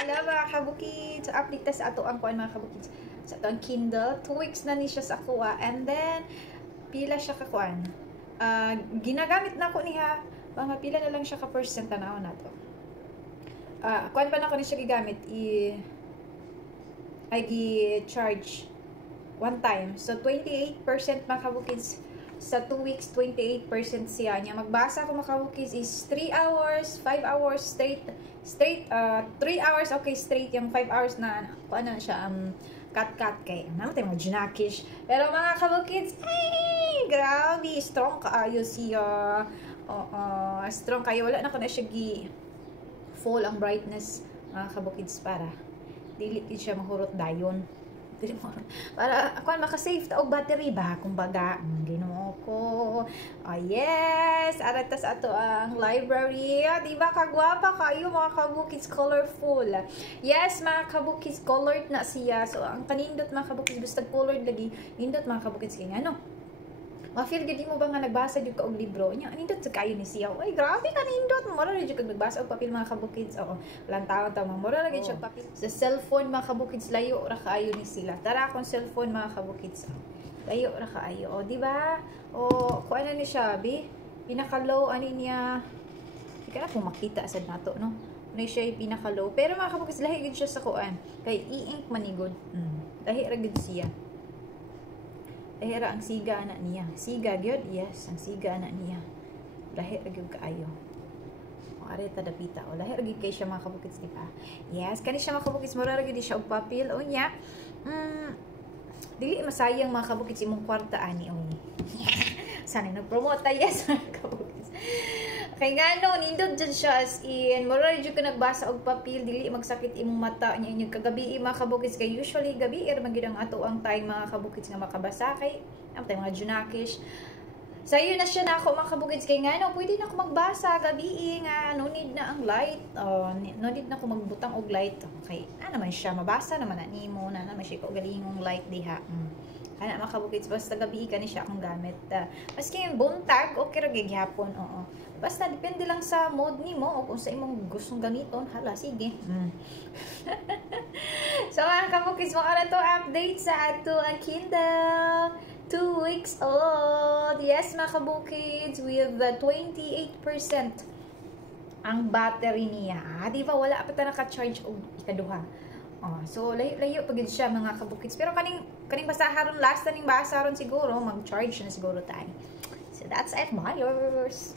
Alam mga kabukids, update ta sa ato ang kuan mga kabukids. Sa ato ang Kindle, 2 weeks na ni siya sa kuha. And then, pila siya ka kuan. Ginagamit na ko niya. Mga pila na lang siya ka percent tanaw na to. Kuan pa na ko ni siya gigamit. Ay gi-charge one time. So, 28% mga kabukids. Sa 2 weeks, 28% siya niya. Magbasa ko mga kabukids is 3 hours, 5 hours straight, 3 hours, okay, straight. Yung 5 hours na, ano siya, cut kay, ano tayo, mga junakish. Pero mga kabukids, ay, grabe, strong kaayo siya. Strong kayo. Wala na ko na siya full ang brightness, mga kabukids, para dili siya mahurot dayon. Para ako makasave ta og battery ba kumbaga Ginoo ko. Yes, aratas ato ang library. Di ba kagwapa kayo mga kabukids, colorful. Yes, mga kabukids, colored na siya. So ang kanindot mga kabukids basta colored lagi. Nindot mga kabukids kay ano. Ma-feel gid mo ba nga nagbasa jud ka og libro nya nindot sa kayo ni siya. Ay grabe ka nindot. Mura ra jud ka nagbasa og papel mga kabukids. Oo, walang taon ta mura ra jud papel. Sa cellphone mga kabukids layo ra kaayo ni sila. Tara akong cellphone mga kabukids. Layo ra kaayo. O di ba? O kuan na ni siya bi. Pinaka-low ani niya. Di ka na kung makita sad nato no. Nay siya pinaka-low. Pero mga kabukids lahi gid siya sa kuan. Kay i-ink manigod. Lahi ra gid siya. Lahira ang siga anak niya. Siga gyud, yes, ang siga anak niya. Lahir gyud kaayo. O areta dapita o lahir gyud kay siya mga kabukids di ba? Yes, kani siya mga kabukids mura ra gyud siya og papel o nya. Dili masayang mga kabukids imong kwarta ani o. Sana nag-promote ta yes mga kabukids. Kay ngano nindot jud siya as in mura jud ka nagbasa og papel dili magsakit imong mata nya inyong kagabi mga kabukids kay usually gabi man gid ang ato ang time mga kabukids nga makabasa kay ang tay mga junakish. Sayo na siya nako mga kabukids kay ngano pwede na ako magbasa gabi nga no need na ang light. No need na ako magbutang og light. Okay, naman siya mabasa naman na nimo na naman siya ko galingong light diha. Ana mga kabukids basta gabi ka ni siya akong gamit. Maski yung buntag okay ra gyapon oo. Basta depende lang sa mode nimo o kung sa imong gustong gamiton. Hala sige. So mga kabukids mo ara to update sa ato ang Kindle. 2 weeks old. Yes mga kabukids with 28% ang battery niya. Di ba wala pa ta naka-charge og ikaduha. So layo pagid siya mga kabukids. Pero kaning basaharon last na ning basaharon siguro mag-charge na siguro tayo. So that's it, buyers.